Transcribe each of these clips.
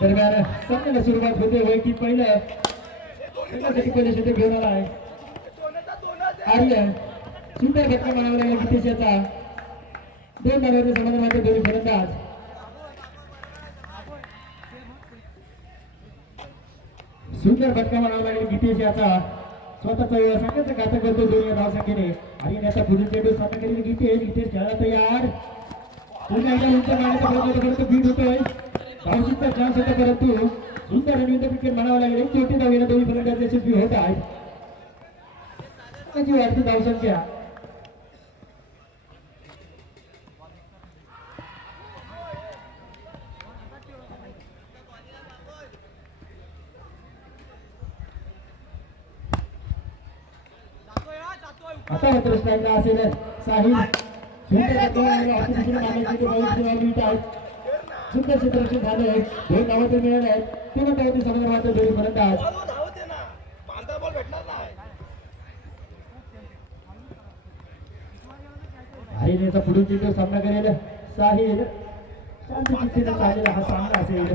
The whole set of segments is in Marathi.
दरम्यान सामन्याला सुरुवात होते वैयक्तिक पहिलं. संघासाठी पहिले षटक घेऊन आला आहे आर्य सुंदर घटना मारावा लागेल गीतेश याचा. दोन धावांच्या समाधानामध्ये दोन्ही फलंदाज. सुंदर फटका म्हणावा लागेल गीतेश याचा. स्वतःचा वेळ संघाचा घातक करतो दोन्ही धाव संख्येने आणि याचा पुढील चेंडू सामना केलेली गीतेश गीतेश खेळायला तयार. पुन्हा एकदा उंच मारण्याचा प्रयत्न करतो. बीट होतोय धावजीचा चान्स होता परंतु सुंदर आणि विंद क्रिकेट म्हणावं लागेल. एक छोटी धाव दोन्ही फलंदाज यशस्वी होत आहेत त्याची वाढती धावसंख्या आता मात्र स्ट्राईकला असेल साहिल सुंदर पद्धतीने हाती दिशेने आहेत सुंदर क्षेत्ररक्षण झाले दोन धावते मिळाले आहेत पूर्ण समोर समाधान दोन्ही फलंदाज चालू धावते ना पांढरा बॉल भेटणार नाही पुढील चेंडू सामना करेल साहिल शांत चित्तीने चाललेला हा सामना असेल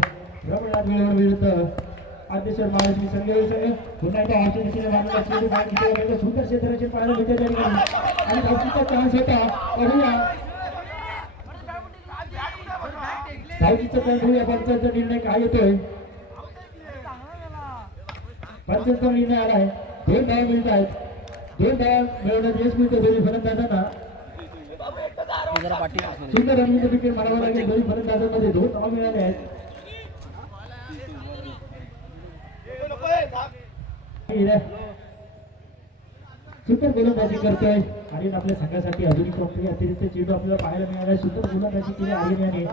रमणाथ वेळेवर विरुद्ध आदेश्वर महालक्ष्मी संघ संघ पुन्हा एकदा हास्य दिशेने चेंडू बाहेर सुंदर क्षेत्ररक्षण पाहायला मिळते आणि धावचीचा चान्स होता। धावचीचा चान्स होऊया पंचांचा निर्णय काय येतोय? पंचांचा निर्णय आलाय दोन धाव मिळत आहेत. दोन धाव मिळवण्यात यश मिळतो दोन्ही फलंदाजांना. सुंदर रनविंद विकेट मारावं लागेल दोन्ही फलंदाजांमध्ये दोन धावा मिळाले आहेत. सुंदर गोलंदाजी करतोय. आणि आपल्या संघासाठी अजून एक ट्रॉफी अतिरिक्त चेंडू आपल्याला पाहायला मिळाला सुंदर गोलंदाजी केली आर्यन याने.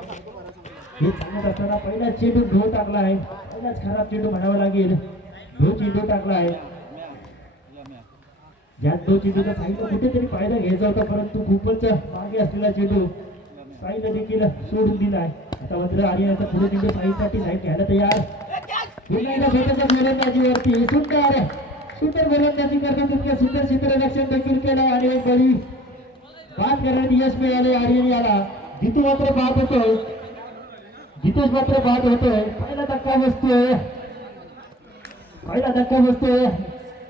हे सांगत असताना पहिला चेंडू धो टाकला आहे. पहिलाच खराब चेंडू म्हणावा लागेल. धो चेंडू टाकला आहे. ज्यात तो चेंडूचा साईला कुठेतरी फायदा घ्यायचा होता परंतु खूपच मागे असलेला चेंडू साईला देखील सोडून आहे. आता मात्र आर्यनाचा पुढे चेंडू साईसाठी नाही घ्यायला तयार. पुन्हा स्वतःच्या गोलंदाजीवरती सुंदर सुंदर गोलंदाजी करतात तितक्या सुंदर क्षेत्ररक्षण देखील केलं आणि बळी बाद करण्यात यश मिळाले आर्यन याला. जितू मात्र बाद होतो. जितेश मात्र बाद होतोय. पहिला धक्का बसतोय. पहिला धक्का बसतोय.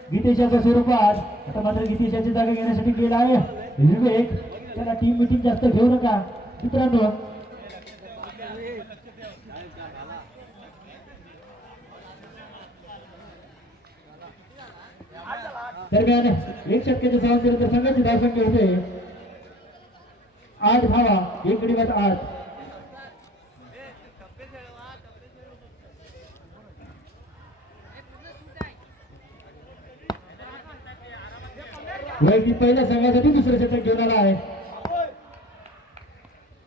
गीतेशाच्या स्वरूपात. आता मात्र गीतेशाची जागा घेण्यासाठी गेला आहे. विवेक त्याला टीम मिटिंग जास्त घेऊ नका. मित्रांनो. दरम्यान एक षटकाच्या सहा संघाची धावसंख्या होते. आठ धावा. एक गडी आठ. मी पहिल्या संघासाठी दुसरं षटक घेऊन आला आहे.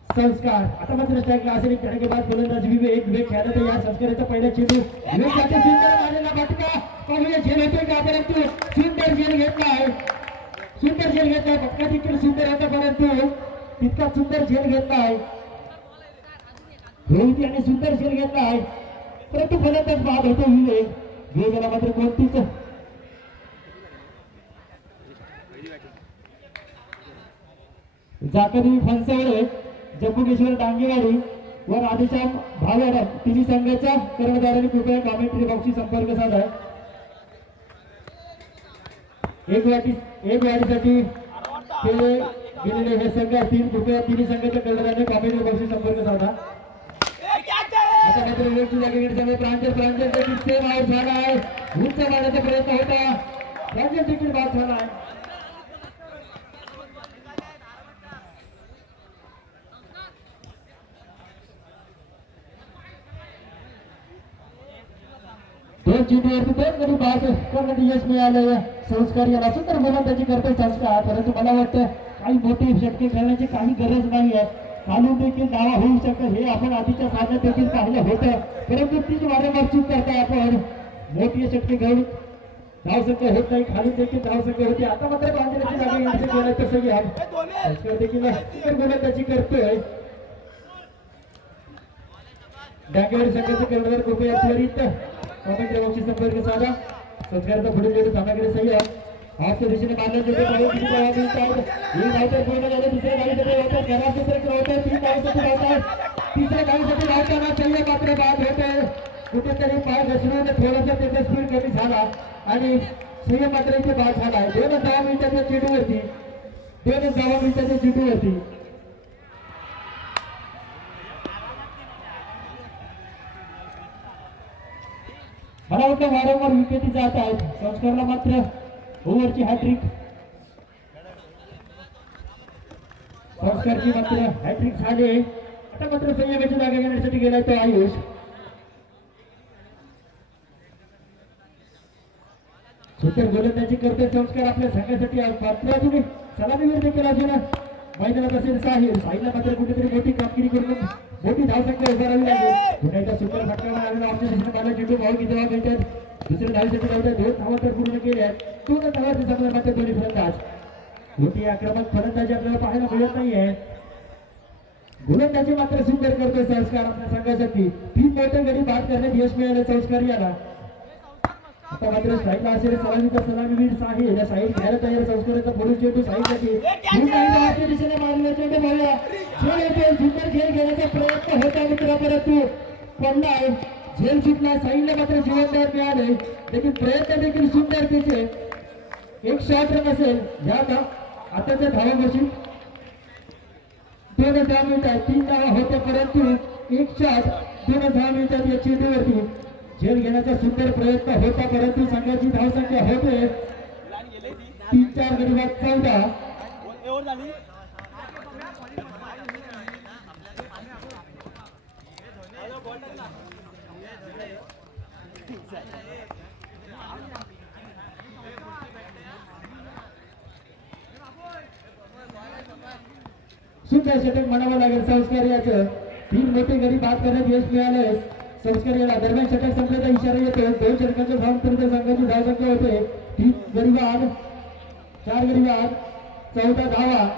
संस्कार. आता मात्र स्ट्राईकला असेल एक के बाद गोलंदाज विवेक विवेक खेळायला तर या संस्काराचा पहिला चेंडू विवेक याचा सुंदर मारेला फटका. पाहूया झेल होतोय का? परंतु सुंदर झेल घेतला आहे सुंदर झेल घेतला फटका देखील सुंदर होता परंतु तितका सुंदर झेल घेतला आहे रोहित याने सुंदर झेल घेतला आहे परंतु फलंदाज बाद होतो विवेक. वेगाला मात्र कोणतीच जाकरी फणसवडे जम्बुकेश्वर डांगेवाडी व राधेश्याम भावेर तिन्ही संघाच्या कर्मचाऱ्यांनी कृपया कॉमेंट्री बॉक्सशी संपर्क साधा. एक वाटी एक वाटीसाठी केले गेलेले हे संघ असतील कृपया तिन्ही संघाच्या कर्मचाऱ्यांनी कॉमेंट्री बॉक्सशी संपर्क साधा. आता मात्र वेळची जागेकडे सगळे प्रांजल प्रांजल देखील सेम आउट झाला आहे उंच मारण्याचा प्रयत्न होता. प्रांजल देखील बाद झाला आहे दोन चेंडूवरती दोन गडी बाद करण्यात यश मिळालं संस्कार याला सुंदर गोलंदाजी करतोय संस्कार परंतु मला वाटतं काही मोठी षटके खेळण्याची काही गरज नाही आहे. देखील दावा होऊ शकतात. हे आपण आधीच्या सामन्यात देखील पाहिलं होतं. परंतु तीच वारंवार चूक करताय आपण. मोठी षटके घेऊन धावसंख्या होत नाही. खाली देखील धावसंख्या होती. आता मात्र बांधण्याची जागा यांचं केलं तसं संस्कार देखील गोलंदाजी करतोय. डांगेवाडी संघाचे कर्णधार कृपया त्वरित. कॉमेंट बॉक्सशी संपर्क साधा. संस्काराचा पुढील जोडी सामनाकडे सही आहे दिशेने मारण्यात जाते. काही किती धावा मिळतात एक धावतर पूर्ण झाले. दुसऱ्या धावीसाठी धावतात घरात दुसरे होते तीन धावीसाठी धावतात तिसऱ्या धावीसाठी धावताना चल्ले मात्र बाद होते कुठेतरी पाय घसरून थोडासा त्याचा स्पीड कमी झाला. आणि संयम मात्र इथे बाद झाला आहे. दोनच दहा मिनिटाच्या चेडूवरती दोनच दहा मिनिटाच्या चेडूवरती मला वाटतं वारंवार विकेटी जात आहेत संस्कारला मात्र ओव्हरची हॅट्रिक संस्कारची मात्र हॅट्रिक झाली. आता मात्र संयमाची जागा घेण्यासाठी गेलाय तो आयुष. सुंदर गोलंदाजी करते संस्कार आपल्या संघासाठी आज. मात्र अजून सलामीवर देखील अजून मैदानात असेल साहिल. साहिलला मात्र कुठेतरी मोठी कामगिरी करून मोठी धावसंख्या उभारावी लागेल. पुन्हा एकदा सुंदर फटकावर चेंडू भाऊ किती धावा मिळतात दुसऱ्या धावसाठी धावत्या दोन धावा तर पूर्ण केल्या. दोन समजा मात्र दोन्ही फलंदाज. मोठी आक्रमक फलंदाजी आपल्याला पाहायला मिळत नाहीये. गोलंदाजी मात्र सुंदर करतोय संस्कार आपल्या संघासाठी. तीन मोठे गडी बाद करण्यात यश मिळालं संस्कार याला. आता मात्र स्ट्राईकला असेल. सलामीचा सलामीवीर साहिल या साहिल घ्यायला तयार संस्काराचा पुढील चेंडू साहिलसाठी वरच्या दिशेने मारलेला चेंडू बोलला झेल येते सुंदर खेळ घेण्याचा प्रयत्न होता मित्र परंतु पडलाय झेल सुटला साहिलला मात्र जीवनदार मिळाले. देखील प्रयत्न देखील सुंदर तिचे. एक शॉट रन असेल. या का आताच्या धावापासून दोन दहा मिनिटात तीन धावा होत्या परंतु एक शॉट दोन दहा मिनिटात या चेंडूवरती. झेल घेण्याचा सुंदर प्रयत्न होता परंतु संघाची धावसंख्या होते. तीन चार गरीबात चौदा. एवढ झाली षटक म्हणावं लागेल संस्कार्याचं. तीन मोठे गरीब बाद करण्यात यश मिळालंय संस्कार याला दरम्यान षटक संपल्याचा इशारा येतो. दोन षटकाच्या धावांपर्यंत संघाची धावसंख्या होते. तीन गरीब आठ चार गरीब आठ चौथा धावा.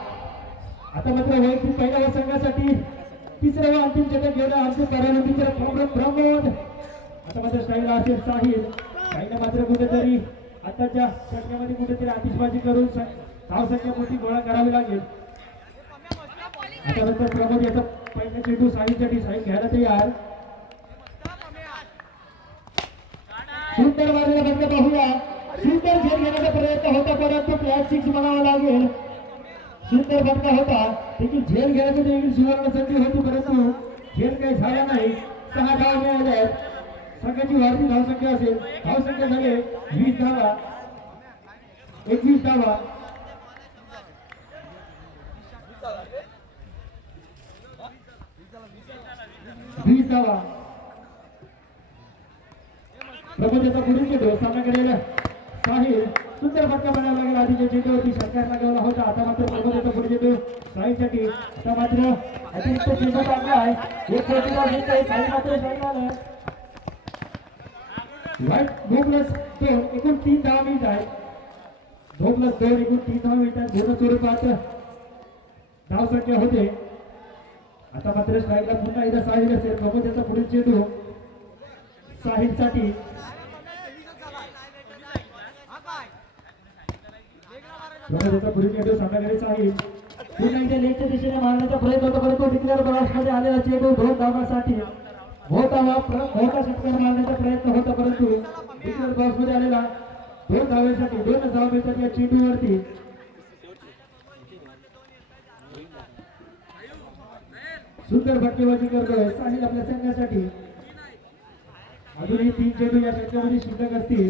आता मात्र वैयक्तिक पहिल्या व संघासाठी तिसरा व अंतिम षटक घेऊन अंतिम कार्यानंतर प्रमोद आता मात्र स्टाईलला असेल साहिल. साहिलला मात्र कुठेतरी आताच्या षटकामध्ये कुठेतरी आतिषबाजी करून स- धावसंख्या मोठी गोळा करावी लागेल. त्यानंतर प्रमोद याचा पहिला चेंडू साहिलसाठी साहिल घ्यायला तयार. सुंदर मारलेला बंद पाहूया. सुंदर झेल घेण्याचा प्रयत्न होता परंतु फ्लॅट सिक्स म्हणावा लागेल. सुंदर बंद होता. देखील झेल घेण्याचा देखील सुवर्ण संधी होती परंतु झेल काही झाला नाही. सहा धाव मिळाल्या आहेत. संघाची वाढती धावसंख्या असेल. धावसंख्या झाले वीस धावा. एकवीस धावा. वीस धावा प्रबोधाचा देव चेंडू सामना करेल साहिल सुंदर फटका बनायला लागेल आधीच्या चेंडूवरती. सरकार लागला होता. आता मात्र प्रबोधाचा पुढील चेंडू साहिलसाठी आता मात्र अतिरिक्त चेंडू टाकला आहे. एक प्रतिकार घेत आहे. साहिल मात्र साहिल आलं वाईट भोगलस दोन एकूण तीन दहा मिनिट आहे. भोगलस दोन एकूण तीन दहा मिनिट आहे. दोन स्वरूपात धावसंख्या होते. आता मात्र स्ट्राईकला पुन्हा एकदा साहिल असेल प्रबोधाचा पुढील चेंडू. साहिलसाठी प्रबोधाचा पुढील चेंडू. सामनाकडे साहिल पुन्हा एकदा दिशेने मारण्याचा प्रयत्न होतो. परंतु डिक्लेअर आलेला चेंडू दोन धावासाठी मोठा वा मोठा षटकार मारण्याचा प्रयत्न होता. परंतु डिक्लेअरमध्ये आलेला दोन धावेसाठी दोन धाव मिळतात या चेंडूवरती. सुंदर फटकेबाजी करतोय साहिल आपल्या संघासाठी. अजूनही तीन चेंडू या षटकामध्ये शिल्लक असतील.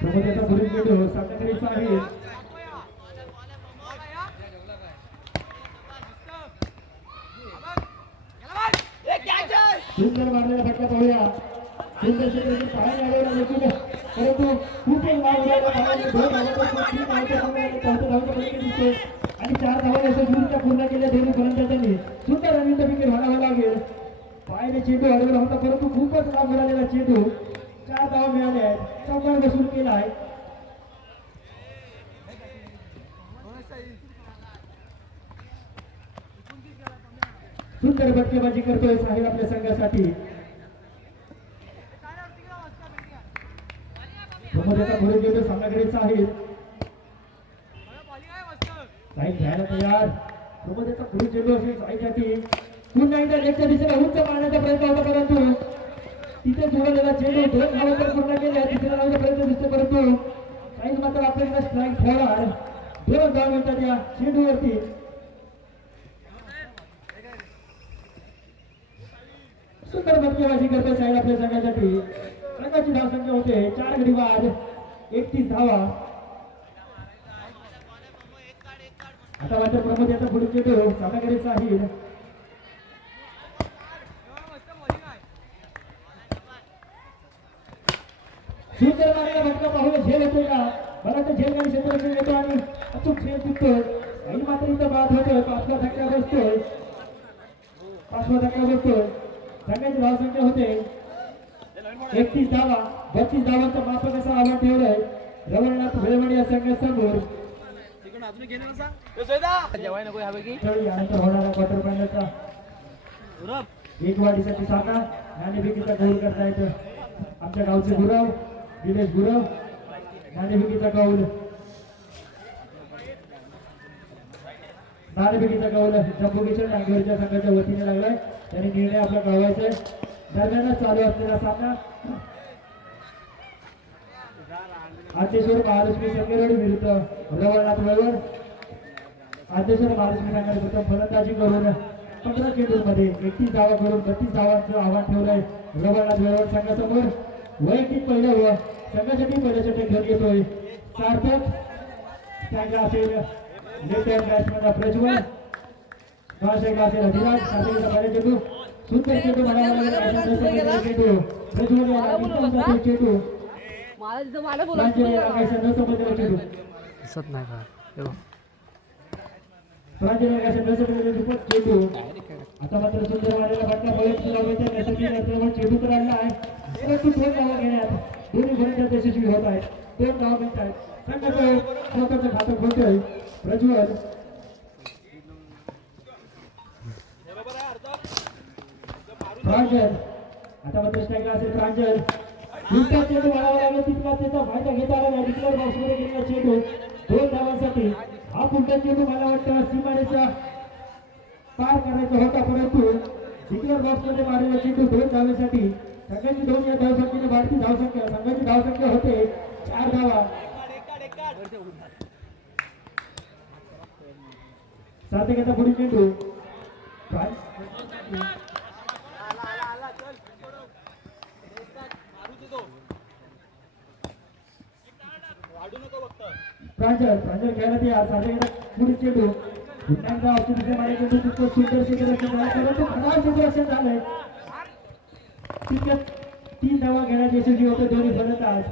प्रबोधाचा पुढील चेंडू सुंदर मारलेला फटका पाहूया. सुंदर देखील परंतु खूप लाभ उडाला दोन दिसते आणि चार धावा यशस्वीरित्या पूर्ण केल्या दोन्ही फलंदाजांनी सुंदर रनिंग विकेट म्हणावं लागेल. पायने चेंडू हरवला होता परंतु खूपच लांब मिळालेला चेंडू चार धावा मिळाल्या आहेत. चौकार बसून केला आहे. सुंदर बटकेबाजी करतोय साहेब आपल्या संघासाठी. प्रमोदाचा पुढे चेंडू सामनाकडे काही घ्यायला तयार. सोबत प्रमोदाचा गुरु चेंडू असेल साईसाठी पुन्हा एकदा लेगच्या दिशेला उंच मारण्याचा प्रयत्न होता परंतु तिथे जोडलेला चेंडू दोन धावा पूर्ण केल्या तिसऱ्या धावाचा प्रयत्न दिसतो परंतु साईज मात्र आपल्याकडे स्ट्राईक ठेवणार दोन धाव मिळतात या चेंडूवरती. सुंदर बदकेबाजी करतो साईड आपल्या संघासाठी. संघाची धावसंख्या होते चार गडी बाद. एकतीस धावा. आता वाटतं प्रमोद याचा पुढे चेंडू सामनाकडे साहिल सुंदर मारेला भटका पाहूया झेल येतोय का? मला तर झेल आणि क्षेत्ररक्षण येतो आणि अचूक झेल चुकतोय आणि मात्र इथं बाद होतोय. पाचवा धक्का बसतोय. पाचवा धक्का बसतोय. संघाची धावसंख्या होते. एकतीस धावा बत्तीस धावांचा मात्र कसा आव्हान ठेवलंय. रवळनाथ वेळवणी या संघासमोर. तिकडून अजून घेणे ना सांग जेवाय नको ह्यापैकी खेळी यानंतर होणारा क्वार्टर फायनलचा उरप एक वाढीसाठी साका नाणेफेकीचा गोल करतायत आमच्या गावचे गुरव दिनेश गुरव. नाणेफेकीचा कौल नाणेफेकीचा कौल जम्बू किशन नांदेडच्या संघाच्या वतीने लागलाय. त्यांनी निर्णय आपल्या गावाचे. दरम्यानच चालू असलेला सामना. आद्यश्वर महालक्ष्मी संगेरोड विरुद्ध रवळनाथ वळवड आद्यश्वर महालक्ष्मी संघाने प्रथम फलंदाजी करून पंधरा चेंडूमध्ये एकतीस धावा करून बत्तीस धावांचं आव्हान ठेवलंय रवळनाथ वळवड संघासमोर. वैयक्तिक पहिलं व संघासाठी पहिलं षटक घेऊन येतोय सार्थक. त्याचा असेल लेफ्ट हँड बॅट्समॅन प्रज्वल. नॉनस्ट्राईकला असेल अभिराज. साथीचा पहिला चेंडू सुंदर चेंडू दर्शकाचा चेंडू प्रज्वल चेंडू दिसत नाही का? आता मात्र सुंदर नैसर्गिक तर आणला आहे. परंतु दोन धावा घेण्यात दोन्ही फलंदाज यशस्वी होत आहेत. दोन धावा मिळत आहेत. संघाचं स्वतःचं खातं खोलतोय प्रज्वल. प्रांजल. आता मात्र स्ट्राईकला असेल प्रांजल. दुसरा चेंडू मारावा लागला तिथला त्याचा फायदा घेता आला नाही डिक्लेअर बॉक्समध्ये गेलेला चेंडू दोन धावांसाठी. हा पुढचा चेंडू मला वाटतं सीमारेचा पार करायचा होता परंतु डिक्लेअर बॉक्समध्ये मारलेला चेंडू दोन धावांसाठी. सगळ्यांची दोन या धावसंख्येने वाढती धावसंख्या. संघाची धावसंख्या होते चार धावा. सार्थकेचा पुढील चेंडू प्रां- प्रांजल प्रांजल खेळत या साधे पुढे चेंडू. पुन्हा एकदा मारे चेंडू तितकं सुंदर क्षेत्ररक्षण झालं परंतु खराब क्षेत्ररक्षण झालंय. तितक्यात तीन धावा घेण्यात यशस्वी होते दोन्ही फलंदाज.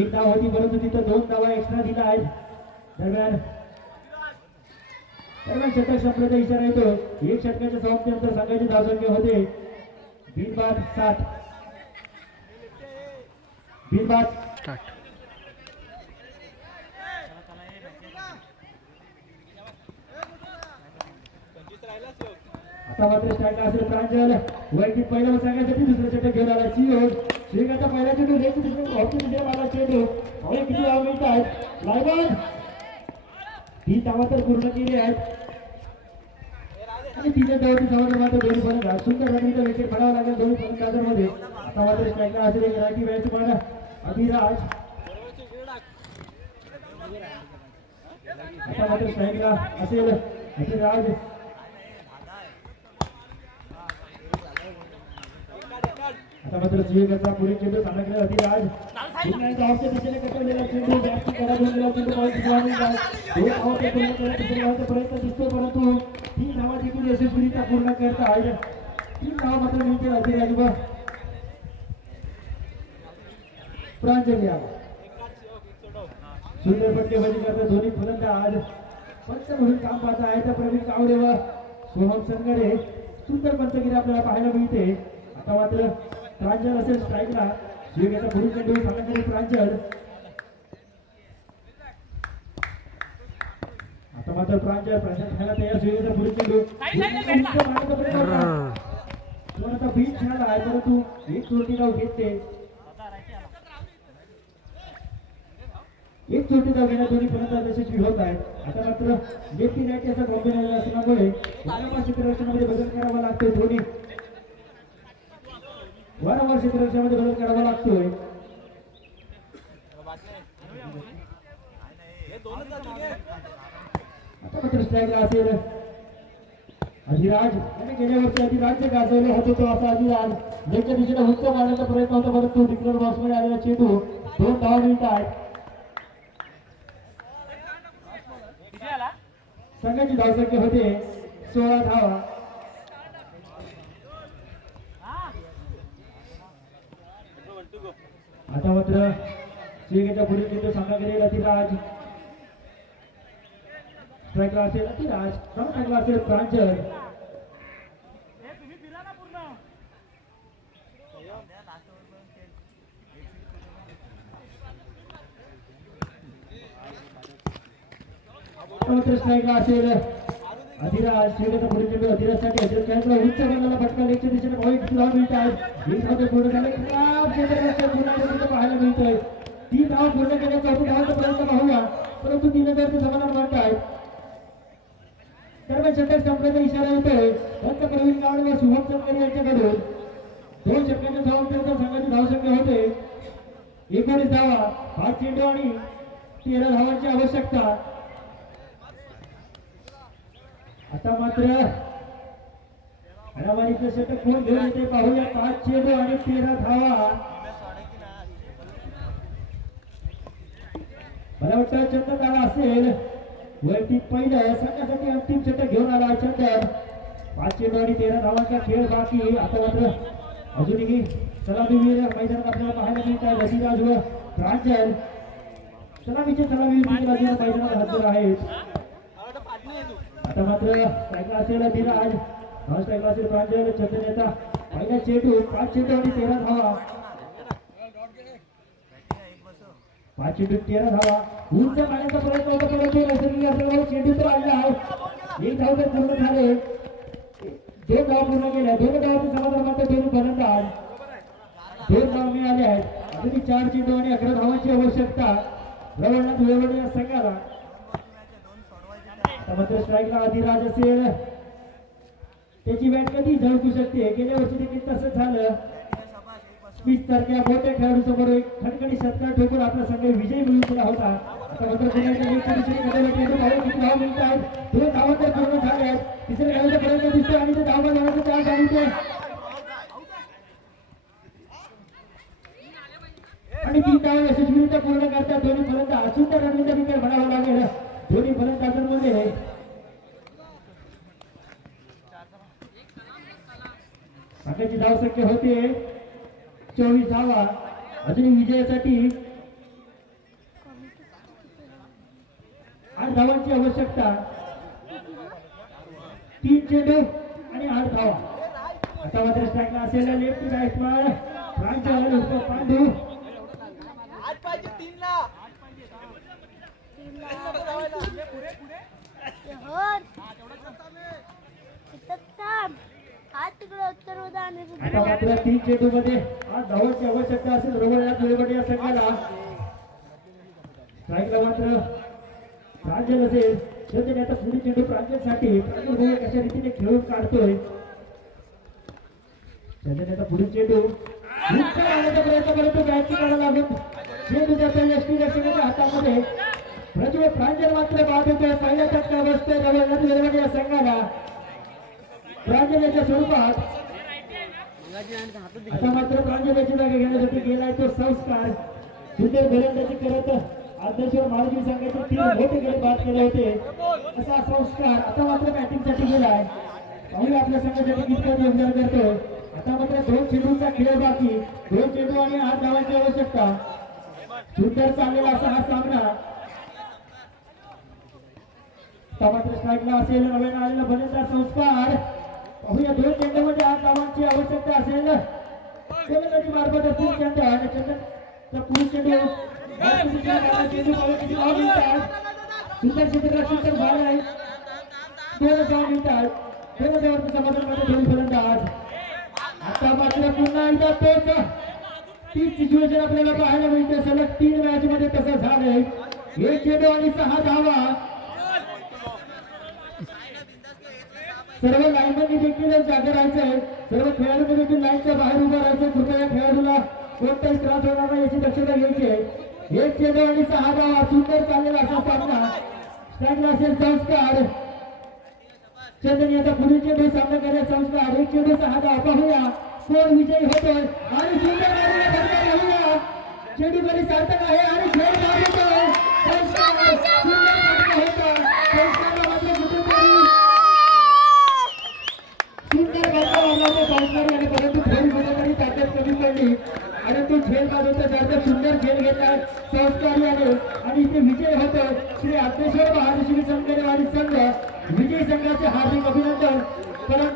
एक धाव होती परंतु तिथं दोन धावा एक्स्ट्रा दिला आहेत. दरम्यान दरम्यान षटक संपल्याचा इशारा येतो. एक षटकाच्या समाप्तीनंतर संघाची धावसंख्या होते. बिनबाद सात. बिनबाद स्टार्ट आता मात्र स्टँड असेल प्रांजल वैकी पहिला सांगायचं की दुसरं षटक घेऊन आला सिओ श्रीकांतचा पहिला चेंडू लेखी हॉकी दुसऱ्या मला चेंडू. अवळे किती धावा मिळत आहेत. लायबॉल. ही धावा तर पूर्ण केली आहेत. आणि तिच्या धावती धावा मात्र दोन्ही फलंदाज सुंदर रनचा विकेट पडावा लागेल दोन्ही फलंदाजांमध्ये आता मात्र स्ट्राईकला असेल एक राखी राठी बॅट्समॅन अभिराज. आता मात्र स्ट्राईकला असेल. अभिराज. आता मात्र सिंहगडचा पुढे चेंडू सामनाकडे पुन्हा एकदा ऑफच्या दिशेने कटवलेला चेंडू. जास्त गेला. दोन पूर्ण करण्याचा प्रयत्न दिसतो परंतु तीन धावा देखील यशस्वीरित्या पूर्ण करता आहेत तीन धावा मात्र मिळतील अभिराज व प्रांजली यावं. सुंदर फटकेबाजी करतात दोन्ही फलंदाज पंच म्हणून काम पाहत आहेत प्रवीण कावडे व सोहम संगडे सुंदर पंचगिरी आपल्याला पाहायला मिळते. आता मात्र प्रांजल असेल स्ट्राईकला. शिवग्याचा पुढील चेंडू सामन्याकडे प्रांजल आता मात्र प्रांजल प्रांजल खेळायला तयार शिवग्याचा पुढील चेंडू आता बीट खेळाला आहे परंतु एक चोटी गाव घेतले. एक चोटी धाव घेण्यात दोन्ही फलंदाज यशस्वी होत आहेत. आता मात्र लेफ्टी राईट याचा कॉम्बिनेशन असल्यामुळे क्षेत्ररक्षणामध्ये बदल करावा लागतोय. दोन्ही वारंवार परीक्षेमध्ये बदल करावा लागतोय. आता मात्र स्ट्राईकला असेल. अधिराज आणि गेल्या वर्षी अधिराजचे गाजवले होते तो असा अधिराज. ज्याच्या दिशेने हुक्क मारण्याचा प्रयत्न होता परंतु डिक्लेअर बॉक्समध्ये आलेला चेंडू दोन धावा मिळतात संघाची धावसंख्या होते सोळा धावा आता मात्र श्रीगेच्या पुढे चेंडू संघाकडे अतिराज स्ट्राईकला असेल अतिराज फ्रॉम स्ट्राईकला असेल प्रांजल. स्ट्राईकला असेल अधिराज श्रीगेचा पुढे चेंडू अधिराजसाठी अधिराज उच्च मारलेला फटका लेखच्या दिशेने पॉईंट पूर्ण झाले. पाहायला मिळतोय. ती धाव पूर्ण करण्याचा चौथी धावाचा प्रयत्न पाहूया परंतु तीन हजार ते समाधान मानताय सर्व षटक संपण्याचा इशारा येतोय भक्त प्रवीण गावडे व शुभम चंद्र यांच्याकडून दोन षटकांच्या धावांपर्यंत संघाची धावसंख्या होते. एकोणीस धावा पाच चेंडू आणि तेरा धावांची आवश्यकता. आता मात्र हणामारीचं षटक कोण घेऊन येते पाहूया पाच चेंडू आणि तेरा धावा. मला वाटतं चंदन आला असेल. वरती पहिलं संघासाठी अंतिम षटक घेऊन आला चंदन पाच आणि तेरा धावांचा खेळ बाकी. आता मात्र अजूनही सलामीवीर मैदानात आपल्याला पाहायला मिळत. आहे रसिराज व प्रांजल. सलामीचे सलामीवीर मैदानात हजर आहेत. आता मात्र स्ट्राईकला असेल धीराज स्ट्राईकला असेल प्रांजल. चंदन येता पहिला चेंडू. पाच चेंडू आणि तेरा धावा. पाच चेंडू तेरा धावा उंच प्रयत्न होता परंतु नैसर्गिक असल्यामुळे चेंडू तर आलेला आहे. एक धाव तर पूर्ण झाले. दोन धाव पूर्ण केल्या. दोन धावाचे समाधान मात्र दोन फलंदाज दोन धाव मिळाले आहेत. अजूनही चार चेंडू आणि अकरा धावांची आवश्यकता रवळनाथ वेवड संघाला. मात्र स्ट्राईकला अधिराज असेल. त्याची बॅट कधी झळकू शकते? गेल्या वर्षी देखील तसंच झालं. वीस तारखेला मोठ्या खेळाडूसमोर एक खणखणी षटकार ठोकून आपला संघ विजय मिळून दिला होता आता मात्र पुन्हा दोन धावा तर पूर्ण झाल्या आहेत. तिसऱ्या धावाचा प्रयत्न दिसतोय आणि ते धावा जाण्याचं चान्स आणि ते आणि तीन धावा यशस्वीरित्या पूर्ण करतात. दोन्ही फलंदाज सुंदर रणनीती विकेट म्हणावं लागेल. दोन्ही फलंदाजांमध्ये संघाची धावसंख्या होते चोवीस धावा. अजूनही विजयासाठी आठ धावांची आवश्यकता. तीन चेंडू आणि आठ धावा. आता मात्र स्ट्राईकला असलेला लेफ्ट बॅट्समॅन प्रांजल उर्फ पांडू. आज आणि आता मात्र तीन चेंडू मध्ये आज धावांची आवश्यकता असेल रवळनाथ वेळवडे या संघाला. स्ट्राईकला मात्र प्रांजल असेल सध्या आता पुढील चेंडू प्रांजलसाठी प्रांजल कशा रीतीने खेळून काढतोय. आता पुढील चेंडू मारण्याचा प्रयत्न करतो बॅटची काढा लागून. चेंडू हातामध्ये. प्रज्वल प्रांजल मात्र बाद होतोय पहिल्या टप्प्या बसतोय या संघाला. प्रांजलाच्या स्वरूपात आता मात्र प्रांजलाची जागा घेण्यासाठी गेलाय तो संस्कार. सुंदर गोलंदाजी करत आदर्शवर महाराजी सांगायचे तीन मोठे गट बाद केले होते. असा संस्कार आता मात्र बॅटिंगसाठी गेलाय पाहूया आपल्या संघासाठी कितपत योगदान करतो. आता मात्र दोन चेंडूंचा खेळ बाकी. दोन चेंडू आणि आठ धावांची आवश्यकता. सुंदर चाललेला असा हा सामना. मात्र स्ट्राईकला असेल. नव्यानं आलेला फलंदाज संस्कार. पाहूया दोन चेंडूमध्ये आठ आवश्यकता असेल गोलंदाजी मार्फत असतील केंद्र आणि चंदनचा पुढील चेंडू. चेंडू. पाहूया झालं आहे दोन मिळतात दोन समाधान करतो दोन आता मात्र पुन्हा एकदा तीच. सिच्युएशन आपल्याला पाहायला मिळते. सलग तीन मॅच मध्ये तसं झालंय. एक चेंडू आणि सहा धावा. सर्व लाईनमध्ये देखील जागे आहे. सर्व खेळाडू देखील लाईनच्या बाहेर उभा राहायचं कृपया खेळाडूला कोणताही त्रास होणार नाही याची दक्षता घ्यायची आहे. एक चेंडू आणि सहा धावा. सुंदर चाललेला असा सामना. स्टँडला असेल संस्कार. चंदन आता पुढील चेंडू सामना करण्यास संस्कार. एक चेंडू सहा धावा. पाहूया. कोण विजयी होतोय? आणि सुंदर चेंडू कधी सार्थक आहे आणि खेळ बाद होतोय संस्कार सुंदर फटका होतोय संस्कारला मात्र कुठेतरी सुंदर फटका मारला होता संस्कार याने परंतु थोडी कुठेतरी ताकद होती आणि तो खेळ बाद होता जास्त सुंदर खेळ घेतला. संस्कार याने आणि इथे विजय होतो. श्री आत्मेश्वर महाऋषी संघ आणि संघ. विजय संघाचे हार्दिक अभिनंदन. परंतु